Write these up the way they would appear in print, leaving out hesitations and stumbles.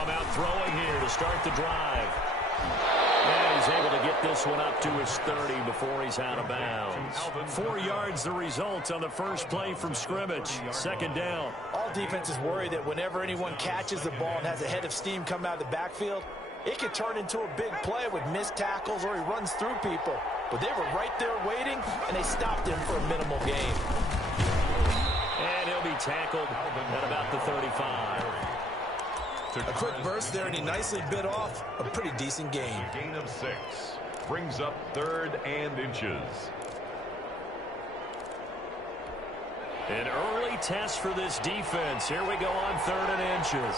come out throwing here to start the drive. And he's able to get this one up to his 30 before he's out of bounds. 4 yards the result on the first play from scrimmage. Second down. All defenses worry that whenever anyone catches the ball and has a head of steam come out of the backfield, it could turn into a big play with missed tackles or he runs through people. But they were right there waiting, and they stopped him for a minimal gain. And he'll be tackled at about the 35. A quick burst there, and he nicely bit off a pretty decent gain. Gain of 6. Brings up 3rd and inches. An early test for this defense. Here we go on 3rd and inches.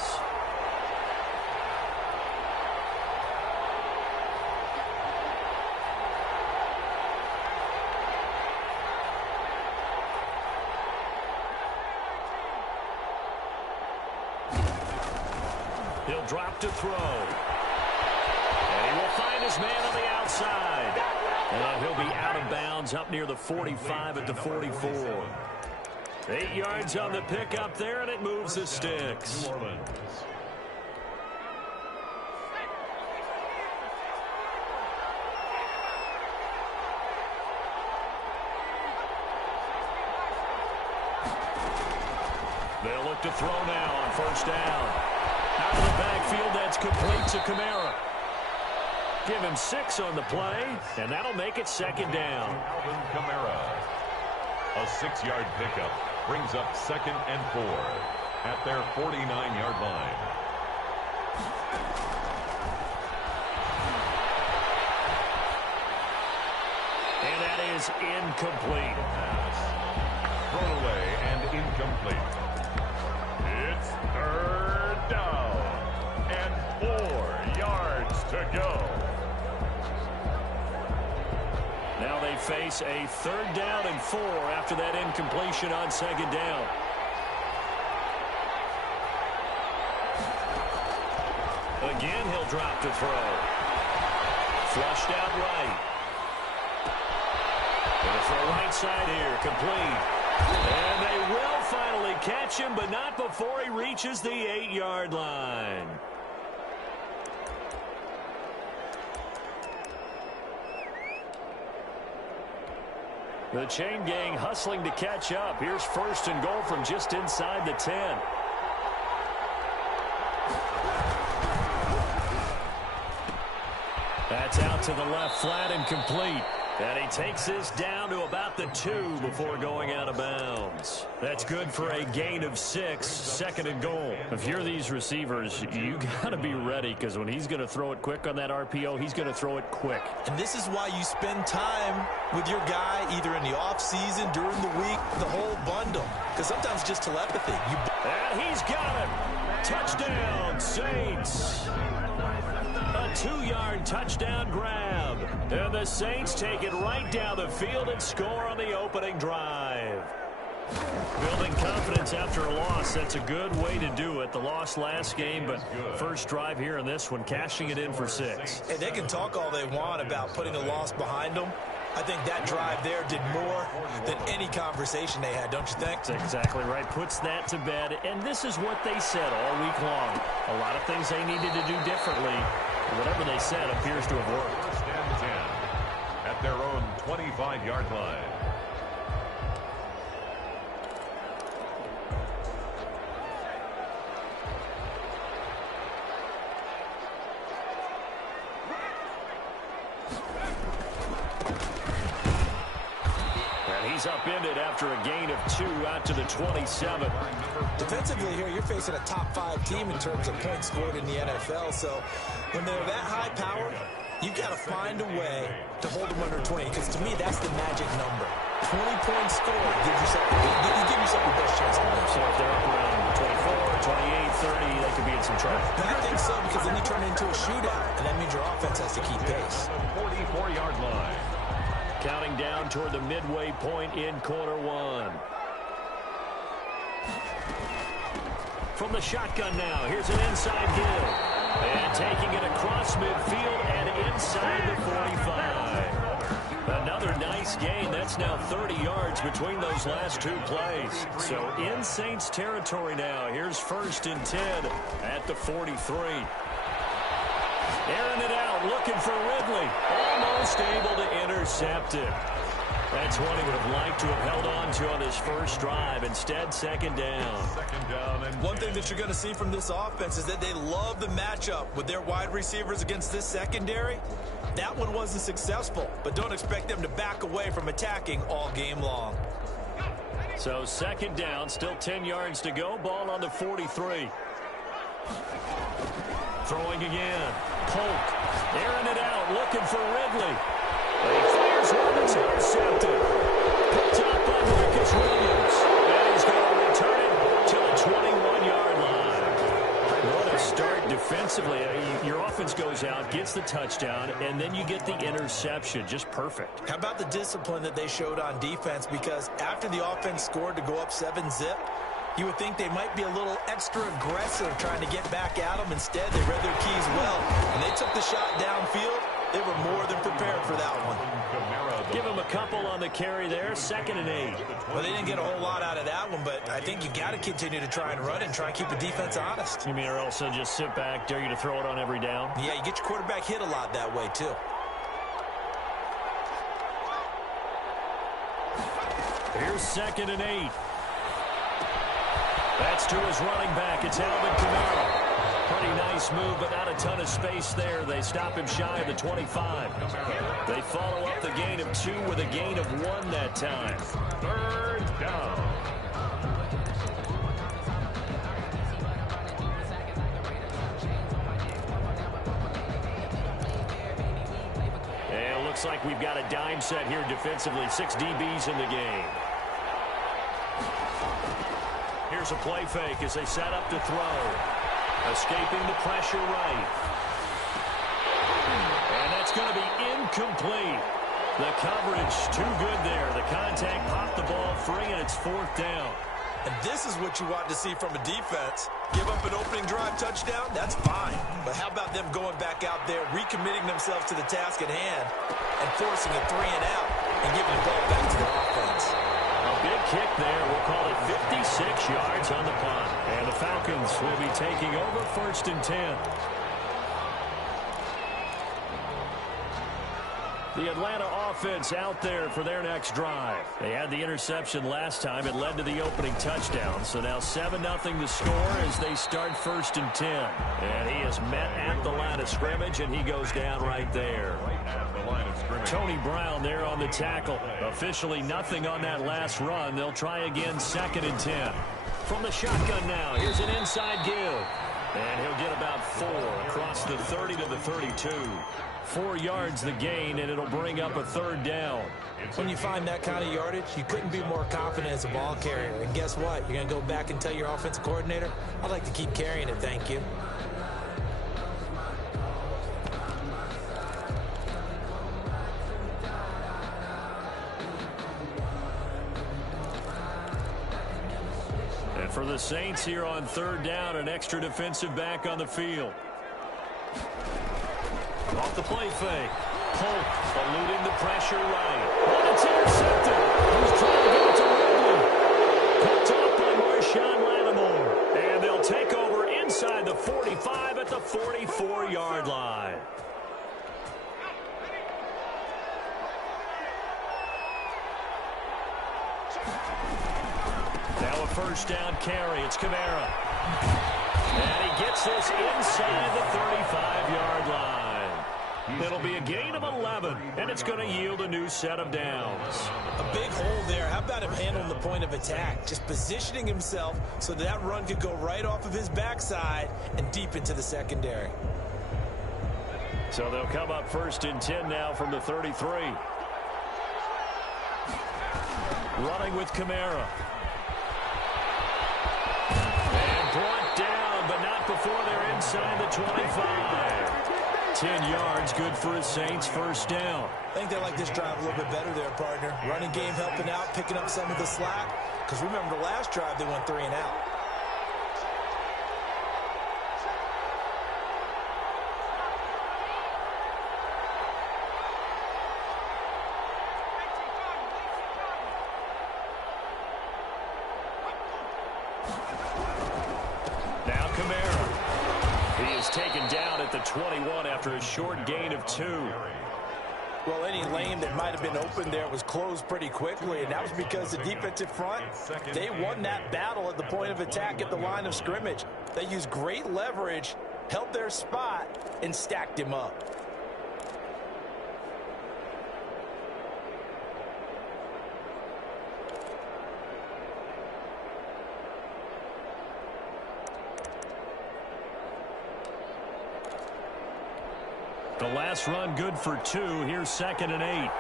He'll drop to throw. And he will find his man on the outside. And he'll be out of bounds up near the 45 at the 44. 8 yards on the pickup there, and it moves the sticks. They'll look to throw now on first down. Out of the backfield, that's complete to Kamara. Give him 6 on the play, and that'll make it second down. Alvin Kamara. A 6-yard pickup brings up 2nd and 4 at their 49-yard line. And that is incomplete. Thrown away and incomplete. It's 3rd down and 4 yards to go. Now they face a 3rd down and 4 after that incompletion on second down. Again, he'll drop to throw. Flushed out right. Gonna throw right side here, complete. And they will finally catch him, but not before he reaches the 8-yard line. The chain gang hustling to catch up. Here's 1st and goal from just inside the 10. That's out to the left flat and complete. And he takes this down to about the 2 before going out of bounds. That's good for a gain of 6, 2nd and goal. If you're these receivers, you got to be ready, because when he's going to throw it quick on that RPO, he's going to throw it quick. And this is why you spend time with your guy either in the offseason, during the week, the whole bundle. Because sometimes just telepathy. And he's got it. Touchdown, Saints. A 2-yard touchdown grab. And the Saints take it right down the field and score on the opening drive. Building confidence after a loss, that's a good way to do it. The loss last game, but first drive here in this one, cashing it in for 6. And they can talk all they want about putting a loss behind them. I think that drive there did more than any conversation they had, don't you think? That's exactly right. Puts that to bed. And this is what they said all week long. A lot of things they needed to do differently. Whatever they said appears to have worked. 1st and 10 at their own 25-yard line. He's upended after a gain of 2 out to the 27. Defensively here, you're facing a top 5 team in terms of points scored in the NFL. So when they're that high power, you've got to find a way to hold them under 20. Because to me, that's the magic number. 20 points scored gives yourself, you give yourself the best chance to win. So if they're up around 24, 28, 30, they could be in some trouble. I think so, because then you turn it into a shootout, and that means your offense has to keep pace. 44-yard line. Counting down toward the midway point in quarter 1. From the shotgun now, here's an inside hill. And taking it across midfield and inside the 45. Another nice gain there. That's now 30 yards between those last two plays. So in Saints territory now. Here's 1st and 10 at the 43. Airing it out, looking for Ridley. Almost able to intercept it. That's what he would have liked to have held on to on his first drive. Instead, 2nd down. And one thing that you're going to see from this offense is that they love the matchup with their wide receivers against this secondary. That one wasn't successful, but don't expect them to back away from attacking all game long. So 2nd down, still 10 yards to go. Ball on the 43. Throwing again. Polk airing it out, looking for Ridley. He fires one that's intercepted. Picked up by Marcus Williams. And he's going to return it to the 21-yard line. What a start defensively. Your offense goes out, gets the touchdown, and then you get the interception. Just perfect. How about the discipline that they showed on defense? Because after the offense scored to go up 7-zip, you would think they might be a little extra aggressive trying to get back at them. Instead, they read their keys well, and they took the shot downfield. They were more than prepared for that one. Give him a couple on the carry there. 2nd and 8. Well, they didn't get a whole lot out of that one, but I think you got to continue to try and run and try and keep the defense honest. You mean or also just sit back, dare you to throw it on every down? Yeah, you get your quarterback hit a lot that way, too. Here's 2nd and 8. That's to his running back. It's Alvin Kamara. Pretty nice move, but not a ton of space there. They stop him shy of the 25. They follow up the gain of 2 with a gain of 1 that time. 3rd down. And it looks like we've got a dime set here defensively. 6 DBs in the game. Here's a play fake as they set up to throw. Escaping the pressure right. And that's going to be incomplete. The coverage too good there. The contact popped the ball free, and it's 4th down. And this is what you want to see from a defense. Give up an opening drive touchdown, that's fine. But how about them going back out there, recommitting themselves to the task at hand, and forcing a 3 and out, and giving the ball back to the offense. A big kick there. We'll call it 56 yards on the punt. And the Falcons will be taking over 1st and 10. The Atlanta offense out there for their next drive. They had the interception last time. It led to the opening touchdown. So now 7-0 the score as they start 1st and 10. And he is met at the line of scrimmage, and he goes down right there. Tony Brown there on the tackle. Officially nothing on that last run. They'll try again 2nd and 10. From the shotgun now, here's an inside give. And he'll get about 4 across the 30 to the 32. 4 yards the gain, and it'll bring up a 3rd down. When you find that kind of yardage, you couldn't be more confident as a ball carrier. And guess what? You're going to go back and tell your offensive coordinator, I'd like to keep carrying it, thank you. And for the Saints here on 3rd down, an extra defensive back on the field. Off the play fake. Polk eluding the pressure right. Oh, it's intercepted. He's trying to get it to Ridley. Picked up by Marshawn Lattimore. And they'll take over inside the 45 at the 44-yard line. Now a 1st down carry. It's Kamara. And he gets this inside the 35-yard line. It'll be a gain of 11, and it's going to yield a new set of downs. A big hole there. How about him handling the point of attack? Just positioning himself so that run could go right off of his backside and deep into the secondary. So they'll come up 1st and 10 now from the 33. Running with Kamara. And brought down, but not before they're inside the 25. 10 yards, good for his Saints, 1st down. I think they like this drive a little bit better there, partner. Running game helping out, picking up some of the slack. Because remember the last drive, they went 3 and out. taken down at the 21 after a short gain of 2. Well, any lane that might have been open there was closed pretty quickly, and that was because the defensive front, they won that battle at the point of attack at the line of scrimmage. They used great leverage, held their spot, and stacked him up. The last run good for 2. Here's 2nd and 8.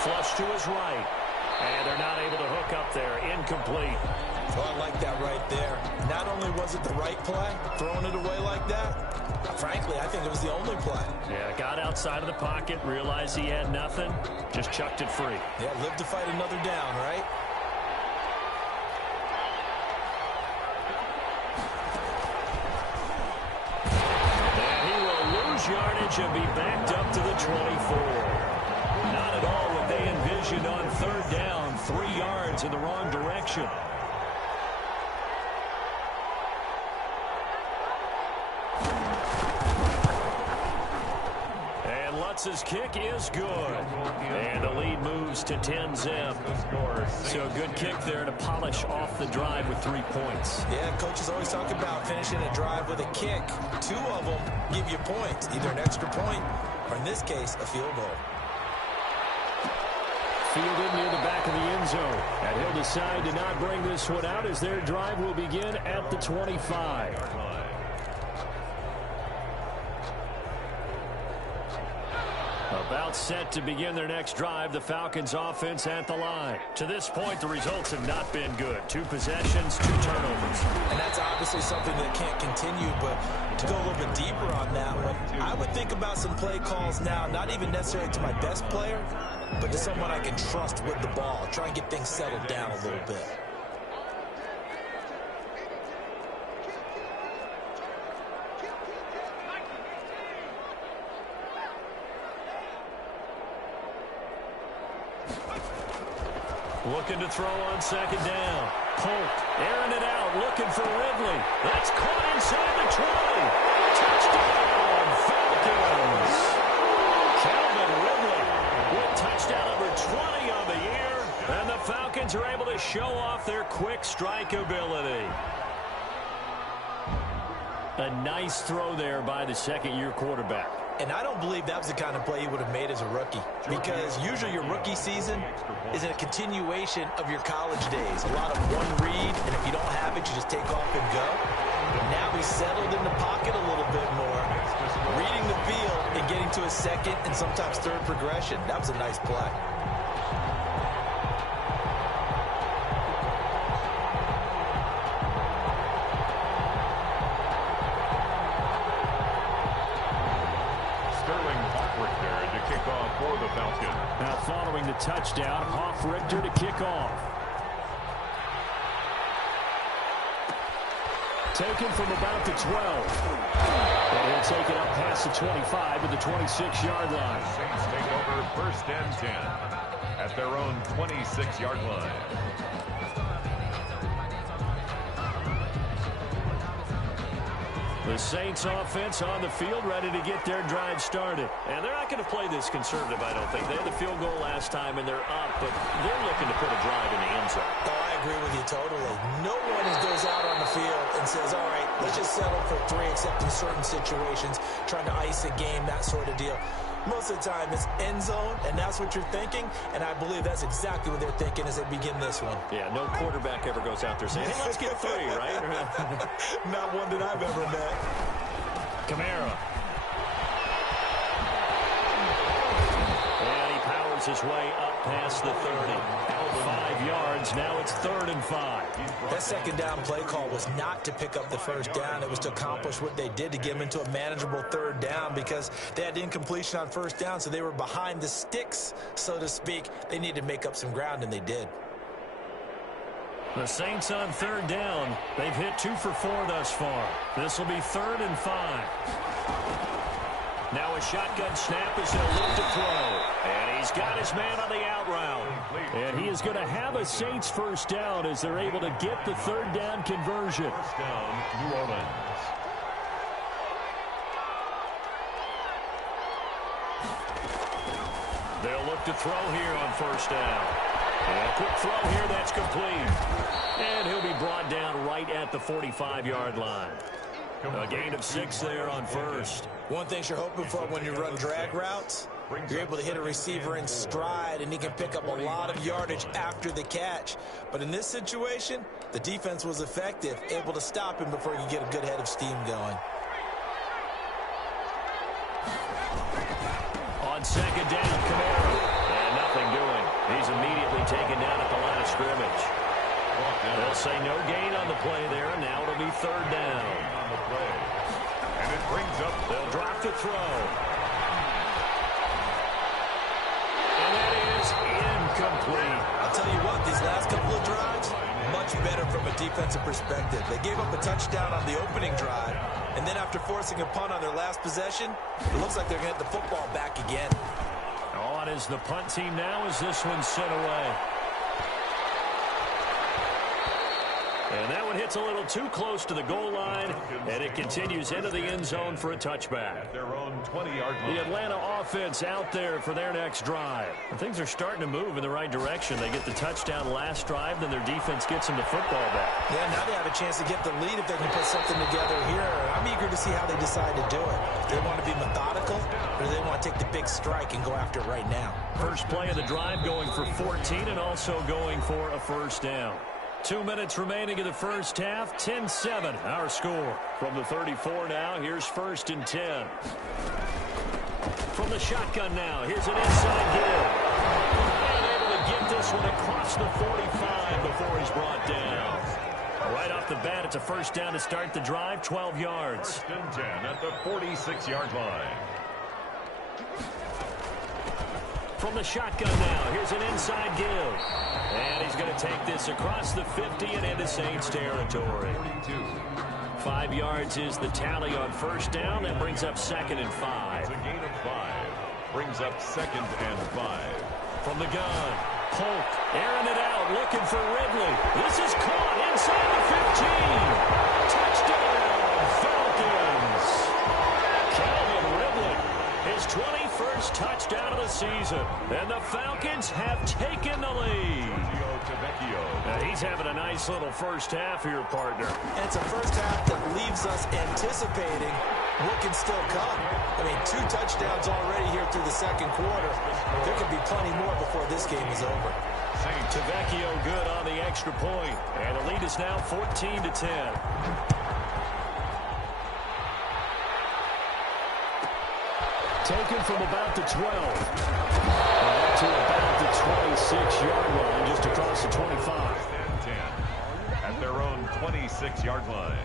Flush to his right. And they're not able to hook up there. Incomplete. Oh, I like that right there. Not only was it the right play, throwing it away like that, frankly, I think it was the only play. Yeah, got outside of the pocket, realized he had nothing, just chucked it free. Yeah, live to fight another down, right? And he will lose yardage and be backed up to the 24. Not at all what they envisioned on 3rd down. 3 yards in the wrong direction. Lutz's kick is good. And the lead moves to 10-zip. So a good kick there to polish off the drive with 3 points. Yeah, coaches always talk about finishing a drive with a kick. 2 of them give you points, either an extra point or, in this case, a field goal. Fielded near the back of the end zone. And he'll decide to not bring this one out as their drive will begin at the 25. About set to begin their next drive, the Falcons offense at the line. To this point, the results have not been good. 2 possessions, 2 turnovers. And that's obviously something that can't continue, but to go a little bit deeper on that one, I would think about some play calls now, not even necessarily to my best player, but to someone I can trust with the ball. Try and get things settled down a little bit. Looking to throw on 2nd down. Polk airing it out, looking for Ridley. That's caught inside the 20. Touchdown, Falcons. Calvin Ridley with touchdown number 20 on the year. And the Falcons are able to show off their quick strike ability. A nice throw there by the 2nd-year quarterback. And I don't believe that was the kind of play he would have made as a rookie, because usually your rookie season is a continuation of your college days. A lot of one read, and if you don't have it, you just take off and go. But now he's settled in the pocket a little bit more, reading the field and getting to a 2nd and sometimes 3rd progression. That was a nice play. For the Falcons. Now following the touchdown, Richter to kick off. Taken from about the 12. And he'll take it up past the 25 to the 26-yard line. Saints take over 1st and 10 at their own 26-yard line. The Saints offense on the field, ready to get their drive started. And they're not going to play this conservative, I don't think. They had the field goal last time, and they're up, but they're looking to put a drive in the end zone. Oh, I agree with you totally. No one goes out on the field and says, all right, let's just settle for 3, except in certain situations, trying to ice a game, that sort of deal. Most of the time, it's end zone, and that's what you're thinking, and I believe that's exactly what they're thinking as they begin this one. Yeah, no quarterback ever goes out there saying, hey, let's get 3, right? Not one that I've ever met. Kamara. And he powers his way up past the 30. 5 yards, now it's 3rd and 5. That 2nd down play call was not to pick up the 1st down. It was to accomplish what they did to get them into a manageable 3rd down, because they had incompletion on 1st down, so they were behind the sticks, so to speak. They needed to make up some ground, and they did. The Saints on 3rd down. They've hit 2 for 4 thus far. This will be 3rd and 5. Now a shotgun snap as he'll look to throw. And he's got his man on the out route. And he is going to have a Saints first down as they're able to get the third down conversion. First down, New Orleans. They'll look to throw here on first down. And a quick throw here, that's complete. And he'll be brought down right at the 45-yard line. A gain of 6 there on first. One thing you're hoping for when you run drag routes, you're able to hit a receiver in stride, and he can pick up a lot of yardage after the catch. But in this situation, the defense was effective, able to stop him before he could get a good head of steam going. On second down, Kamara. And nothing doing. He's immediately taken down at the line of scrimmage. They'll say no gain on the play there, and now it'll be third down. On the play. And it brings up. They'll drop the throw. And that is incomplete. I'll tell you what, these last couple of drives, much better from a defensive perspective. They gave up a touchdown on the opening drive, and then after forcing a punt on their last possession, it looks like they're going to get the football back again. On is the punt team now as this one's sent away. And that one hits a little too close to the goal line, and it continues into the end zone for a touchback. At their own 20-yard line. The Atlanta offense out there for their next drive. And things are starting to move in the right direction. They get the touchdown last drive, then their defense gets them the football back. Yeah, now they have a chance to get the lead if they can put something together here. I'm eager to see how they decide to do it. Do they want to be methodical, or do they want to take the big strike and go after it right now? First play of the drive going for 14 and also going for a first down. 2 minutes remaining in the first half. 10-7 our score. From the 34 now, here's first and 10. From the shotgun now, here's an inside give. And able to get this one across the 45 before he's brought down. Right off the bat, it's a first down to start the drive, 12 yards. First and 10 at the 46-yard line. From the shotgun now, here's an inside give. And he's going to take this across the 50 and into Saints territory. 42. 5 yards is the tally on first down. That brings up second and 5. It's a gain of 5. Brings up second and 5. From the gun, Polk airing it out, looking for Ridley. This is caught inside the 15. Touchdown, Falcons. Calvin Ridley, his 21st touchdown of the season. And the Falcons have taken the lead. Now he's having a nice little first half here, partner. And it's a first half that leaves us anticipating what can still come. I mean, 2 touchdowns already here through the second quarter. There could be plenty more before this game is over. Tavecchio good on the extra point. And the lead is now 14-10. Taken from about the 12. To about the 26-yard line, just across the 25. 10 at their own 26-yard line.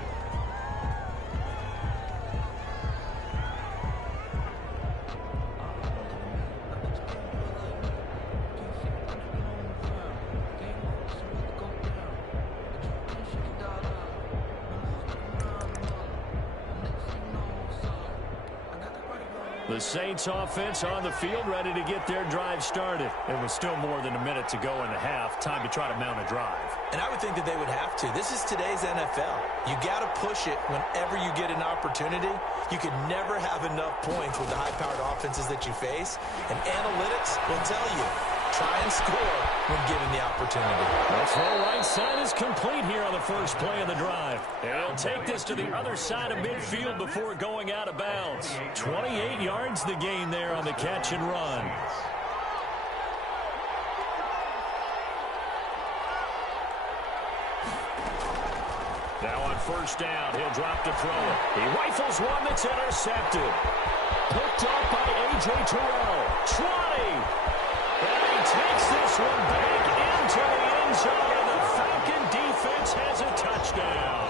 The Saints offense on the field ready to get their drive started. It was still more than a minute to go in the half. Time to try to mount a drive. And I would think that they would have to. This is today's NFL. You got to push it whenever you get an opportunity. You could never have enough points with the high-powered offenses that you face. And analytics will tell you, try and score when given the opportunity. The throw right side is complete here on the first play of the drive. And he'll take this to the other side of midfield before going out of bounds. 28 yards the gain there on the catch and run. Now on first down, he'll drop to throw it. He rifles one that's intercepted. Picked up by A.J. Terrell. 20. And he takes this one back into the end zone, and the Falcon defense has a touchdown.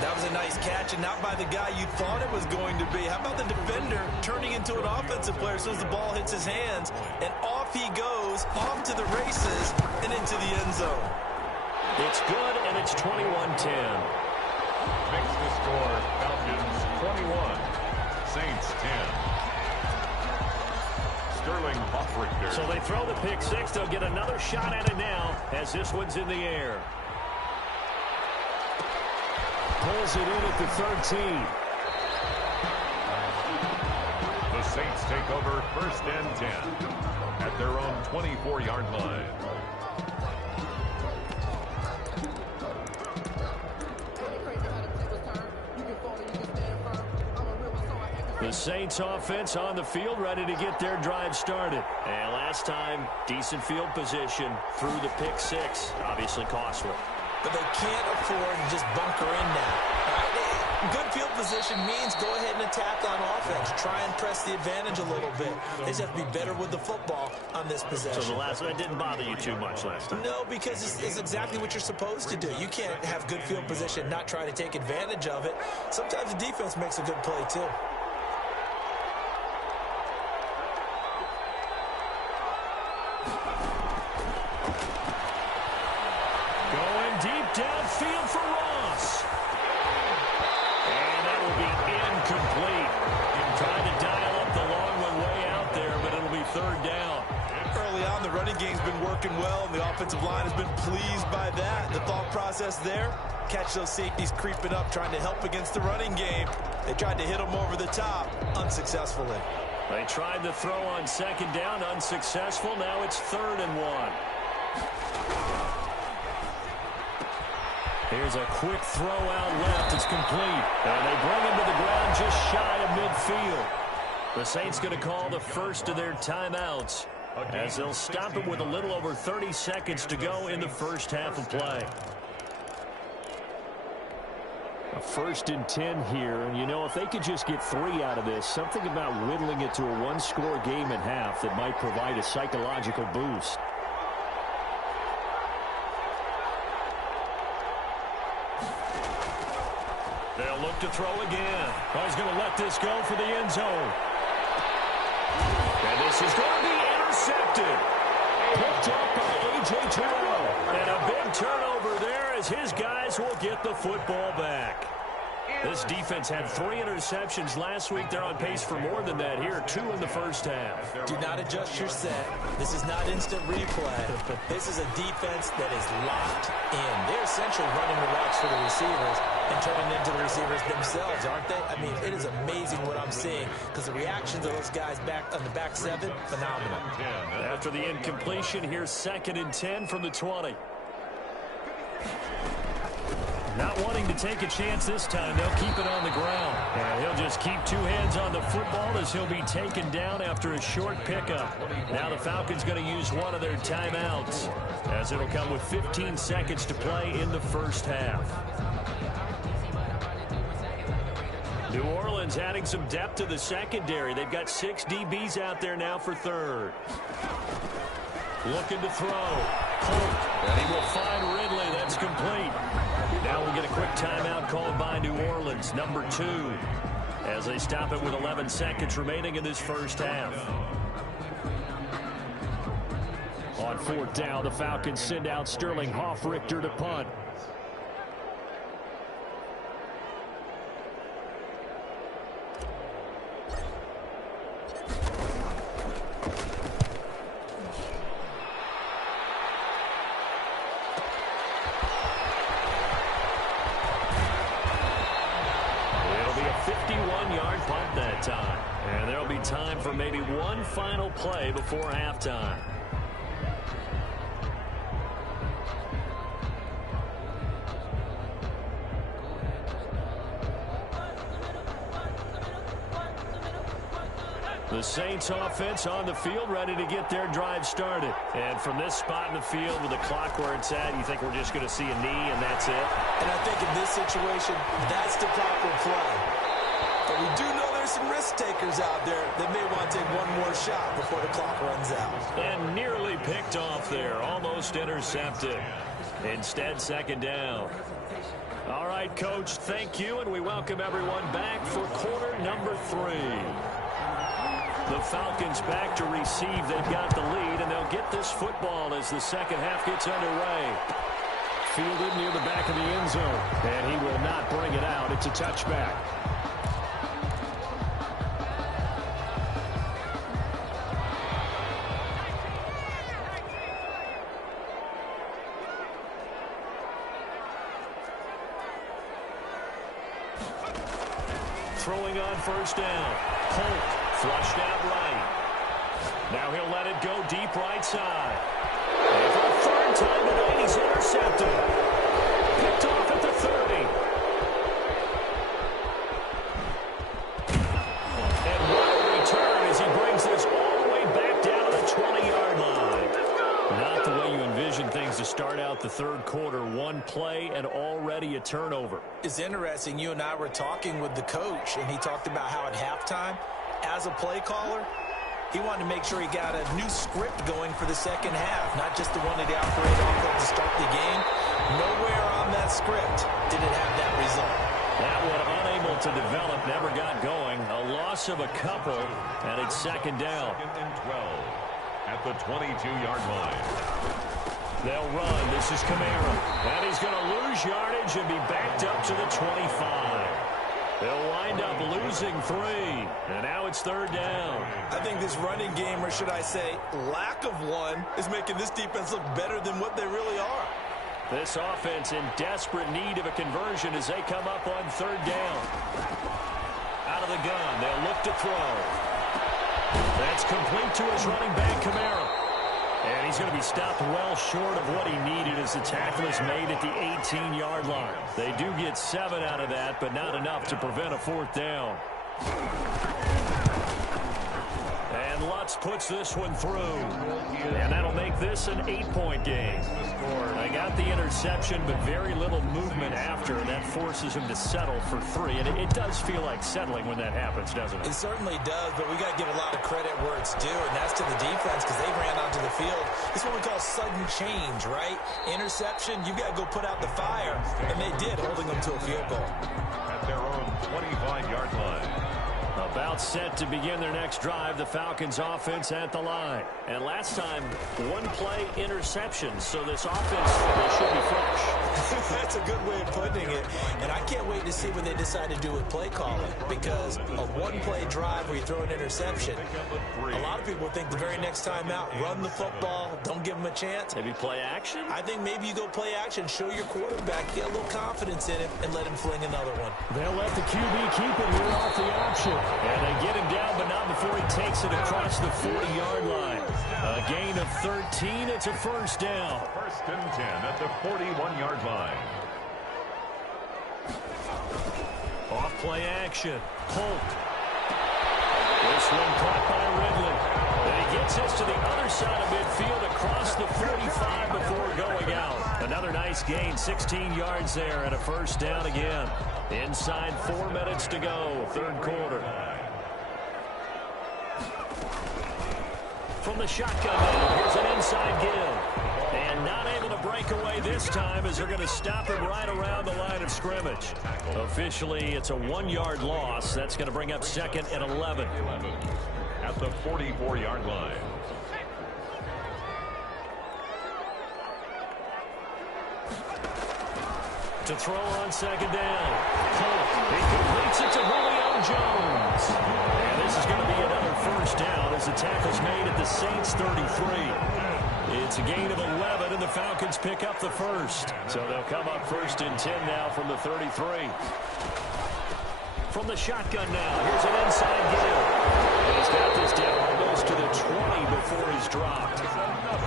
That was a nice catch, and not by the guy you thought it was going to be. How about the defender turning into an offensive player as soon as the ball hits his hands, and off he goes, off to the races, and into the end zone. It's good, and it's 21-10. Makes the score Falcons 21, Saints 10. Sterling Hoffrichter. So they throw the pick six. They'll get another shot at it now as this one's in the air. Pulls it in at the 13. The Saints take over 1st and 10 at their own 24-yard line. The Saints offense on the field, ready to get their drive started. And last time, decent field position through the pick six. Obviously costly. But they can't afford to just bunker in now. Right? Good field position means go ahead and attack on offense. Try and press the advantage a little bit. They just have to be better with the football on this possession. So the last one didn't bother you too much last time? No, because it's exactly what you're supposed to do. You can't have good field position, not try to take advantage of it. Sometimes the defense makes a good play, too. Downfield for Ross. And that will be incomplete. Trying to dial up the long one way out there, but it'll be 3rd down. Early on, the running game's been working well, and the offensive line has been pleased by that. The thought process there, catch those safeties creeping up, trying to help against the running game. They tried to hit them over the top, unsuccessfully. They tried to throw on 2nd down, unsuccessful. Now it's 3rd and 1. Here's a quick throw out left. It's complete. And they bring him to the ground just shy of midfield. The Saints going to call the first of their timeouts as they'll stop him with a little over 30 seconds to go in the first half of play. A 1st and 10 here. And, you know, if they could just get 3 out of this, something about whittling it to a one-score game at half that might provide a psychological boost. They'll look to throw again. Oh, he's going to let this go for the end zone. And this is going to be intercepted. Picked up by A.J. Terrell. And a big turnover there as his guys will get the football back. This defense had 3 interceptions last week. They're on pace for more than that here. 2 in the first half. Do not adjust your set. This is not instant replay. This is a defense that is locked in. They're essentially running the routes for the receivers and turning into the receivers themselves, aren't they? I mean, it is amazing what I'm seeing because the reactions of those guys back on the back 7, phenomenal. After the incompletion, here's 2nd and 10 from the 20. Not wanting to take a chance this time, they'll keep it on the ground. And he'll just keep 2 hands on the football as he'll be taken down after a short pickup. Now the Falcons going to use one of their timeouts as it'll come with 15 seconds to play in the first half. New Orleans adding some depth to the secondary. They've got 6 DBs out there now for 3rd. Looking to throw. Holt, and he will find Ridley. That's complete. Now we'll get a quick timeout called by New Orleans, number 2, as they stop it with 11 seconds remaining in this first half. On 4th down, the Falcons send out Sterling Hoffrichter to punt. And there'll be time for maybe one final play before halftime. The Saints offense on the field, ready to get their drive started. And from this spot in the field with the clock where it's at, you think we're just going to see a knee and that's it? And I think in this situation, that's the proper play. But we do know there's some risk takers out there that may want to take one more shot before the clock runs out. And nearly picked off there, almost intercepted. Instead, 2nd down. All right, Coach, thank you, and we welcome everyone back for quarter number 3. The Falcons back to receive. They've got the lead, and they'll get this football as the second half gets underway. Fielded near the back of the end zone, and he will not bring it out. It's a touchback. throwing on first down. Polk flushed out right. Now he'll let it go deep right side. And for the third time today, he's intercepted. Picked off at the 30. And what a return as he brings this all the way back down to the 20-yard line. Not the way you envision things to start out the third quarter. One play and already a turnover. It's interesting. You and I were talking with the coach, and he talked about how at halftime, as a play caller, he wanted to make sure he got a new script going for the second half, not just the one that he operated off of to start the game. Nowhere on that script did it have that result. That one unable to develop, never got going. A loss of a couple, and it's second down. Second and 12 at the 22-yard line. They'll run. This is Kamara. And he's going to lose yardage and be backed up to the 25. They'll wind up losing 3. And now it's third down. I think this running game, or should I say lack of one, is making this defense look better than what they really are. This offense in desperate need of a conversion as they come up on third down. Out of the gun. They'll look to throw. That's complete to his running back, Kamara. And he's going to be stopped well short of what he needed as the tackle is made at the 18-yard line. They do get 7 out of that, but not enough to prevent a fourth down. And Lutz puts this one through. And that'll make this an 8-point game. They got the interception, but very little movement after, and that forces him to settle for 3. And it does feel like settling when that happens, doesn't it? It certainly does, but we got to give a lot of credit where it's due, and that's to the defense because they ran onto the field. It's what we call sudden change, right? Interception, you got to go put out the fire, and they did, holding them to a field goal. At their own 25-yard line. About set to begin their next drive, the Falcons offense at the line. And last time, one play interception, so this offense should be fresh. That's a good way of putting it. And I can't wait to see what they decide to do with play calling, because a one-play drive where you throw an interception, a lot of people think the very next time out, run the football, don't give them a chance. Maybe play action? I think maybe you go play action, show your quarterback, get a little confidence in him, and let him fling another one. They'll let the QB keep it here off the option. And they get him down, but not before he takes it across the 40-yard line. A gain of 13. It's a first down. First and 10 at the 41-yard line. Off play action. Polk. This one caught by Ridley. And he gets this to the other side of midfield across the 45 before going out. Another nice gain, 16 yards there, and a first down again. Inside 4 minutes to go, third quarter. From the shotgun now, here's an inside give. And not able to break away this time as they're going to stop him right around the line of scrimmage. Officially, it's a 1-yard loss. That's going to bring up second and 11. At the 44-yard line. To throw on second down. Polk, he completes it to Julio Jones. And this is going to be another first down as the tackle's made at the Saints 33. It's a gain of 11, and the Falcons pick up the first. So they'll come up first and 10 now from the 33. From the shotgun now, here's an inside give. And he's got this down almost to the 20 before he's dropped.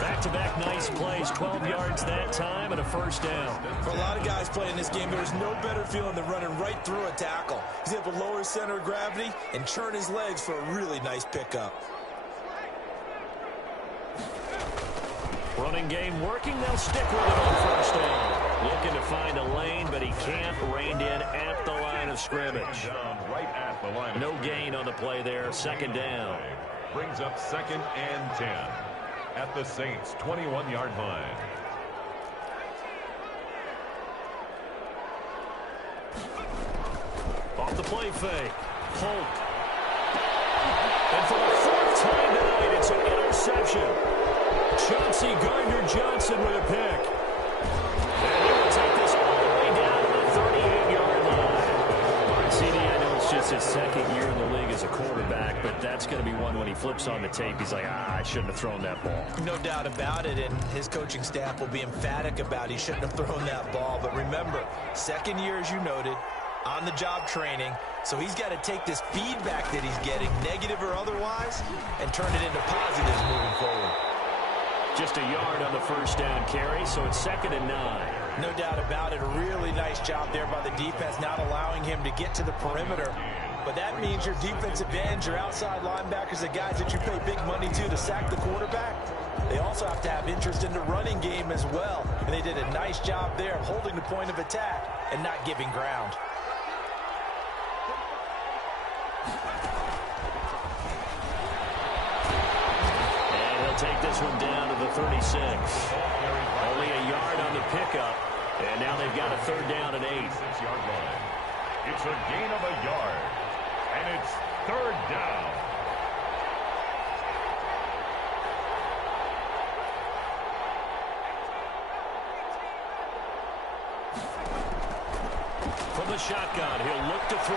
Back-to-back nice plays, 12 yards that time, and a first down. For a lot of guys playing this game, there's no better feeling than running right through a tackle. He's able to lower his center of gravity and churn his legs for a really nice pickup. Running game working. They'll stick with it on first down. Looking to find a lane, but he can't. Reined in at the line of scrimmage. Right at the line. No gain on the play there. Second down. Brings up second and 10 at the Saints' 21-yard line. Off the play fake. Polk. And for the fourth time tonight, it's an interception. Chauncey Gardner-Johnson with a pick. And he will take this all the way down to the 38-yard line. CD, I know it's just his second year in the league as a quarterback, but that's going to be one when he flips on the tape. He's like, I shouldn't have thrown that ball. No doubt about it, and his coaching staff will be emphatic about he shouldn't have thrown that ball. But remember, second year, as you noted, on-the-job training. So he's got to take this feedback that he's getting, negative or otherwise, and turn it into positives moving forward. Just a yard on the first down carry, so it's 2nd and 9. No doubt about it. A really nice job there by the defense, not allowing him to get to the perimeter. But that means your defensive ends, your outside linebackers, the guys that you pay big money to sack the quarterback, they also have to have interest in the running game as well. And they did a nice job there of holding the point of attack and not giving ground. And he'll take this one down to the 36. Only a yard on the pickup. And now they've got a 3rd down and 8. 6-yard line. It's a gain of a yard. And it's 3rd down. From the shotgun, he'll look to throw.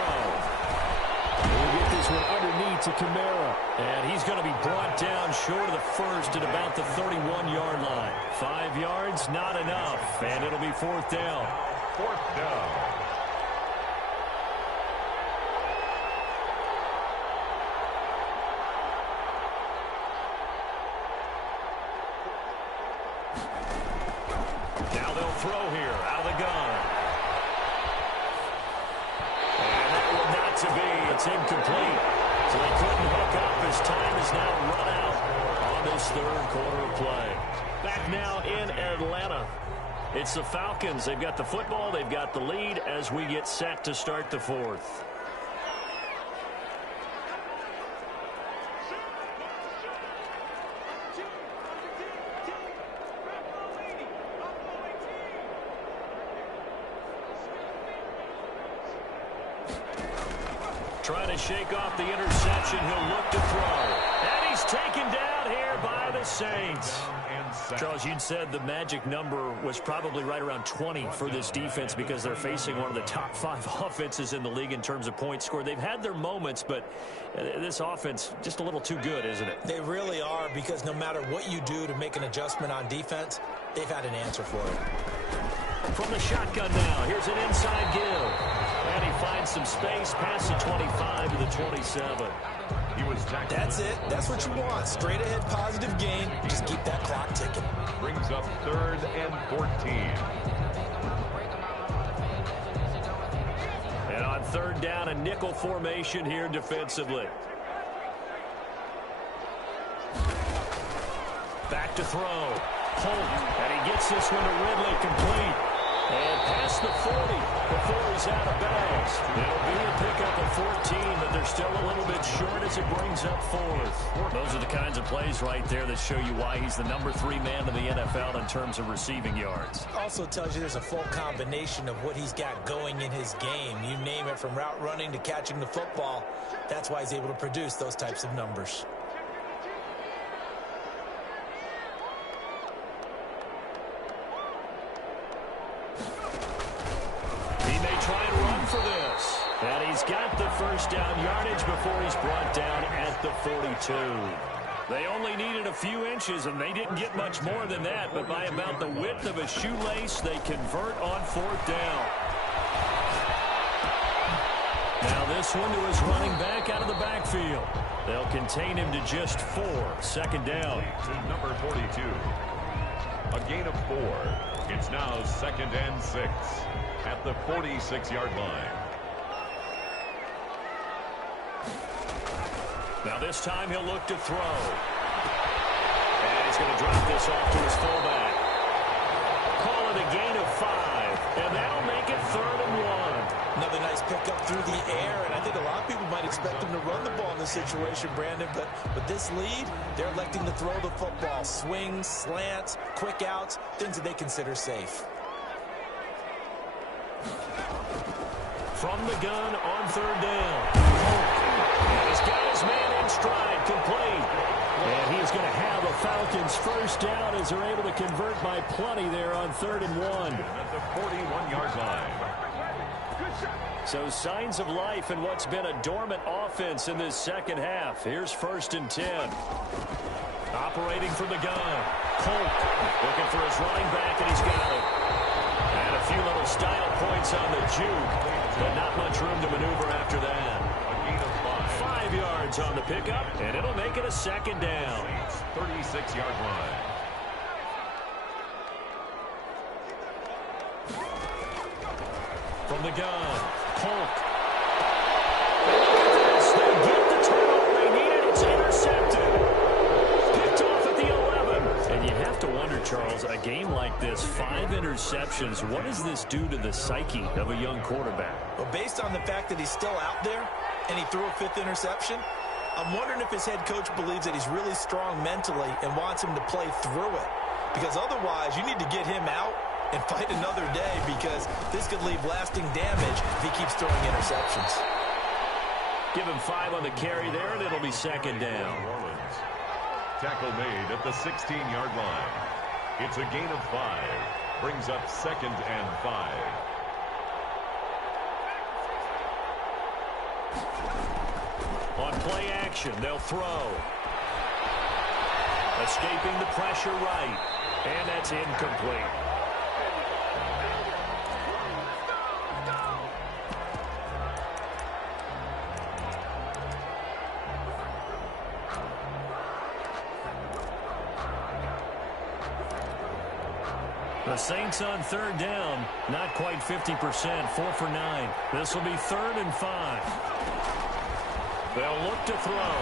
He'll get this one underneath to Kamara. And he's going to be brought down short of the first at about the 31-yard line. 5 yards, not enough. And it'll be 4th down. 4th down. Now they'll throw here out of the gun. And that will not to be. It's incomplete. So they couldn't hook up as time is now run out on this 3rd quarter of play. Back now in Atlanta. It's the Falcons. They've got the football. They've got the lead as we get set to start the 4th. Trying to shake off the interception. He'll look to throw. And he's taken down here by the Saints. Charles, you'd said the magic number was probably right around 20 for this defense because they're facing one of the top 5 offenses in the league in terms of points scored. They've had their moments, but this offense just a little too good, isn't it? They really are, because no matter what you do to make an adjustment on defense, they've had an answer for it. From the shotgun now, here's an inside give. And he finds some space past the 25 to the 27. He was tackled. That's it. That's what you want. Straight ahead positive gain. Just keep that clock ticking. Brings up 3rd and 14. And on 3rd down, a nickel formation here defensively. Back to throw. Holt, and he gets this one to Ridley complete. And past the 40 before he's out of bounds. It'll be a pickup of 14, but they're still a little bit short as it brings up 4th. Those are the kinds of plays right there that show you why he's the number 3 man in the NFL in terms of receiving yards. Also tells you there's a full combination of what he's got going in his game. You name it, from route running to catching the football. That's why he's able to produce those types of numbers. For this. And he's got the 1st down yardage before he's brought down at the 42. They only needed a few inches, and they didn't get much more than that, but by about the width of a shoelace, they convert on 4th down. Now this one to his running back out of the backfield. They'll contain him to just 4. 2nd down. To number 42. A gain of 4. It's now 2nd and 6. At the 46-yard line. Now this time he'll look to throw. And he's going to drop this off to his fullback. Call it a gain of 5. And that'll make it 3rd and 1. Another nice pickup through the air, and I think a lot of people might expect him to run the ball in this situation, Brandon, but with this lead, they're electing to throw the football. Swings, slants, quick outs, things that they consider safe. From the gun on 3rd down. And he's got his man in stride, complete. And he's going to have a Falcons 1st down as they're able to convert by plenty there on 3rd and 1. At the 41-yard line. So signs of life in what's been a dormant offense in this 2nd half. Here's 1st and 10. Operating from the gun. Holt looking for his running back, and he's got it. And a few little style points on the juke, but not much room to maneuver after that. A gain of 5. 5 yards on the pickup, and it'll make it a second down. 36-yard line. From the gun, Polk. They get the turnover they needed. It's intercepted. Picked off at the 11. And you have to wonder, Charles, a game like this, 5 interceptions, what does this do to the psyche of a young quarterback? Well, based on the fact that he's still out there and he threw a 5th interception, I'm wondering if his head coach believes that he's really strong mentally and wants him to play through it. Because otherwise, you need to get him out and fight another day, because this could leave lasting damage if he keeps throwing interceptions. Give him 5 on the carry there, and it'll be second down. New Orleans. Tackle made at the 16-yard line. It's a gain of 5. Brings up 2nd and 5. On play action, they'll throw. Escaping the pressure right. And that's incomplete. The Saints on 3rd down, not quite 50%, 4 for 9. This will be 3rd and 5. They'll look to throw,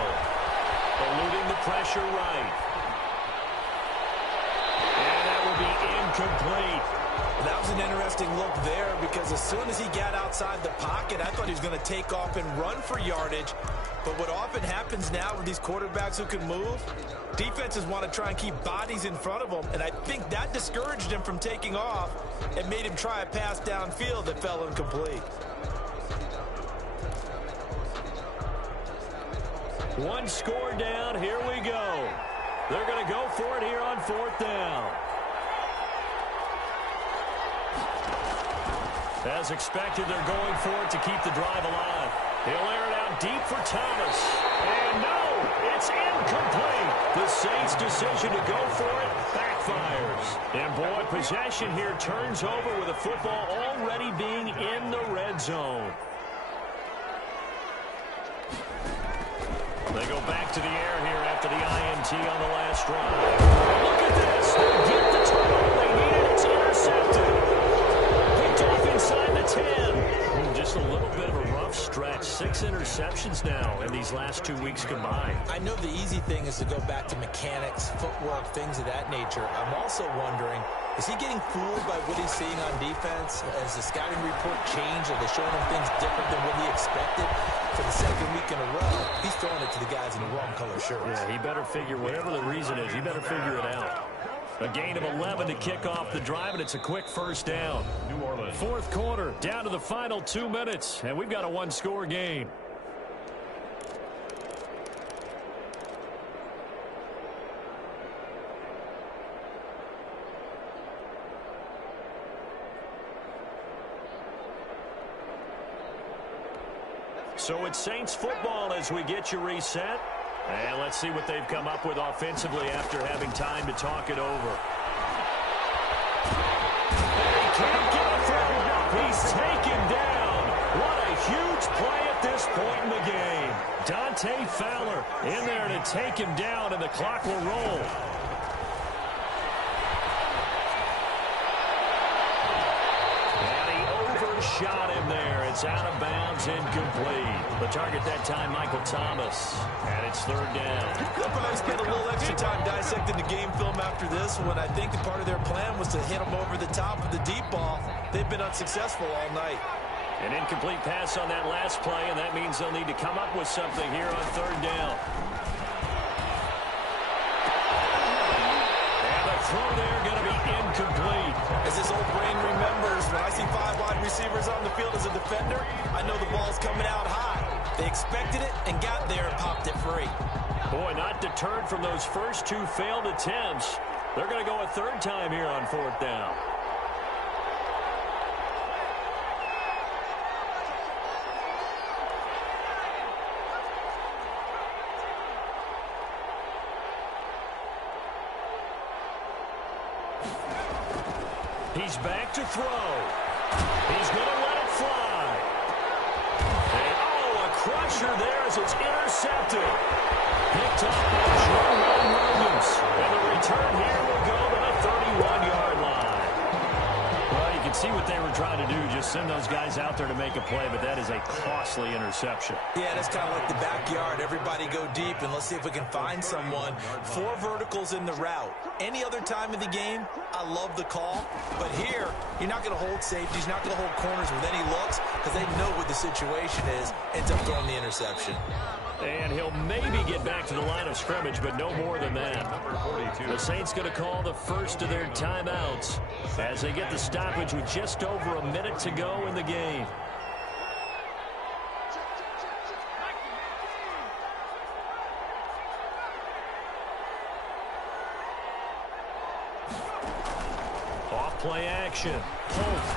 eluding the pressure right. And that will be incomplete. That was an interesting look there, because as soon as he got outside the pocket, I thought he was going to take off and run for yardage. But what often happens now with these quarterbacks who can move, defenses want to try and keep bodies in front of them, and I think that discouraged him from taking off and made him try a pass downfield that fell incomplete. One score down, here we go. They're going to go for it here on 4th down. As expected, they're going for it to keep the drive alive. He'll air it out deep for Thomas. And no, it's incomplete. The Saints' decision to go for it backfires. And boy, possession here turns over with the football already being in the red zone. They go back to the air here after the INT on the last drive. Look at this. They get the turnover they needed. It's intercepted. Picked off inside the 10. Just a little bit of a rough stretch. 6 interceptions now in these last 2 weeks combined. I know the easy thing is to go back to mechanics, footwork, things of that nature. I'm also wondering, is he getting fooled by what he's seeing on defense? Has the scouting report changed? Are they showing him things different than what he expected? For the 2nd week in a row, he's throwing it to the guys in the wrong color shirts. Yeah, he better figure, whatever the reason is, he better figure it out. A gain of 11 to kick off the drive, and it's a quick 1st down. New Orleans. 4th quarter, down to the final 2 minutes, and we've got a 1-score game. So it's Saints football as we get you reset. And let's see what they've come up with offensively after having time to talk it over. They can't get a throw up. He's taken down. What a huge play at this point in the game. Dante Fowler in there to take him down, and the clock will roll. Shot him there. It's out of bounds, incomplete. The target that time, Michael Thomas. And it's 3rd down. They'll probably spend a little extra time dissecting the game film after this, when I think the part of their plan was to hit him over the top of the deep ball. They've been unsuccessful all night. An incomplete pass on that last play, and that means they'll need to come up with something here on 3rd down. And the throw there going to be incomplete. As this old brain remembers, when I see 5 wide receivers on the field as a defender, I know the ball's coming out high. They expected it and got there and popped it free. Boy, not deterred from those first 2 failed attempts. They're going to go a 3rd time here on 4th down. He's back to throw. He's going to let it fly. And, a crusher there as it's intercepted. Picked up by Jerome Williams. And the return here will go to the 31-yard line. Well, you can see what they were trying to do, just send those guys out there to make a play, but that is a costly interception. Yeah, that's kind of like the backyard. Everybody go deep, and let's see if we can find someone. 4 verticals in the route. Any other time of the game, I love the call. But here, you're not going to hold safeties, you're not going to hold corners with any looks because they know what the situation is. Ends up throwing the interception. And he'll maybe get back to the line of scrimmage, but no more than that. The Saints going to call the first of their timeouts as they get the stoppage with just over a minute to go in the game. Off play action. Holt.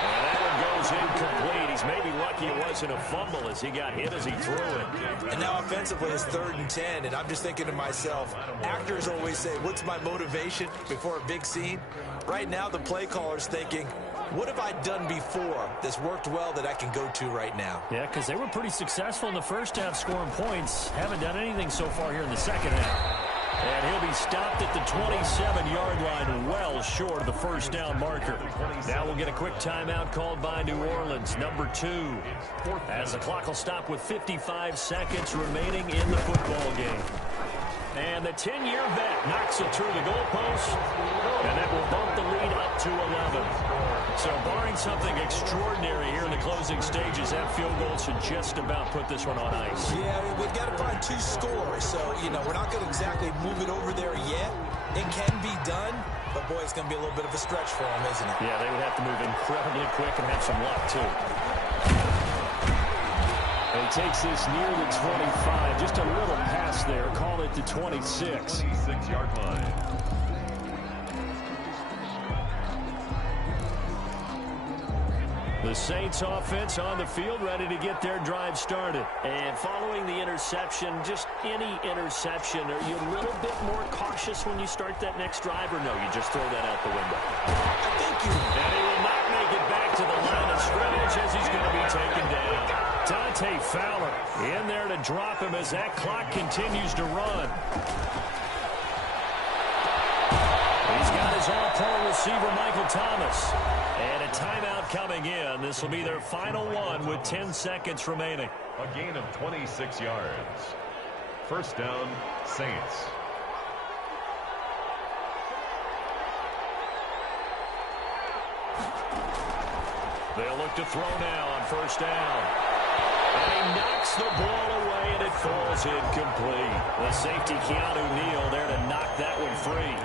And that one goes incomplete. He's maybe lucky it wasn't a fumble as he got hit as he threw it. And now offensively it's 3rd and 10, and I'm just thinking to myself, actors always say, what's my motivation before a big scene? Right now the play caller's thinking, what have I done before that's worked well that I can go to right now? Yeah, because they were pretty successful in the first half scoring points. Haven't done anything so far here in the second half. And he'll be stopped at the 27-yard line, well short of the first down marker. Now we'll get a quick timeout called by New Orleans, number 2. As the clock will stop with 55 seconds remaining in the football game. And the 10-year vet knocks it through the goalpost, and that will bump the lead up to 11. So barring something extraordinary here in the closing stages, that field goal should just about put this one on ice. Yeah, we've got to find 2 scores. So, we're not going to exactly move it over there yet. It can be done, but, boy, it's going to be a little bit of a stretch for them, isn't it? Yeah, they would have to move incredibly quick and have some luck, too. And he takes this near the 25. Just a little pass there. Call it the 26. 26-yard line. The Saints offense on the field, ready to get their drive started. And following the interception, just any interception, are you a little bit more cautious when you start that next drive, or no, you just throw that out the window? I think you... And he will not make it back to the line of scrimmage as he's going to be taken down. Dante Fowler in there to drop him as that clock continues to run. He's got his all-pro receiver, Michael Thomas. And a timeout coming in. This will be their final one with 10 seconds remaining. A gain of 26 yards. First down, Saints. They'll look to throw now on first down. And he knocks the ball away, and it falls incomplete. The safety, Keanu Neal, there to knock that one free.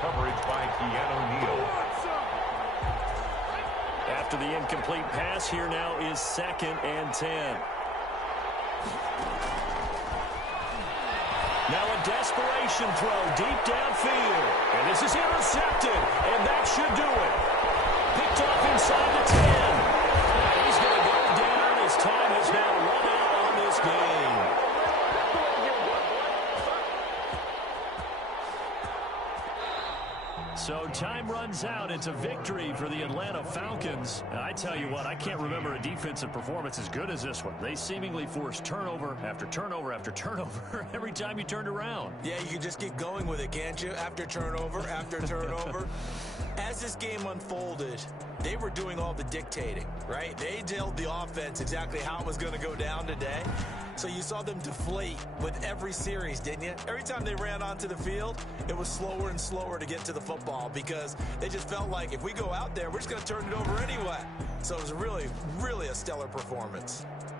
Coverage by Keanu Neal. After the incomplete pass, here now is 2nd and 10. Now a desperation throw deep downfield. And this is intercepted, and that should do it. Picked off inside the 10. And he's going to go down as time has now run out on this game. So time runs out. It's a victory for the Atlanta Falcons. And I tell you what, I can't remember a defensive performance as good as this one. They seemingly forced turnover after turnover after turnover every time you turned around. Yeah, you can just keep going with it, can't you? After turnover, after turnover. As this game unfolded, they were doing all the dictating, right? They told the offense exactly how it was going to go down today. So you saw them deflate with every series, didn't you? Every time they ran onto the field, it was slower and slower to get to the football because they just felt like if we go out there, we're just going to turn it over anyway. So it was really, really a stellar performance.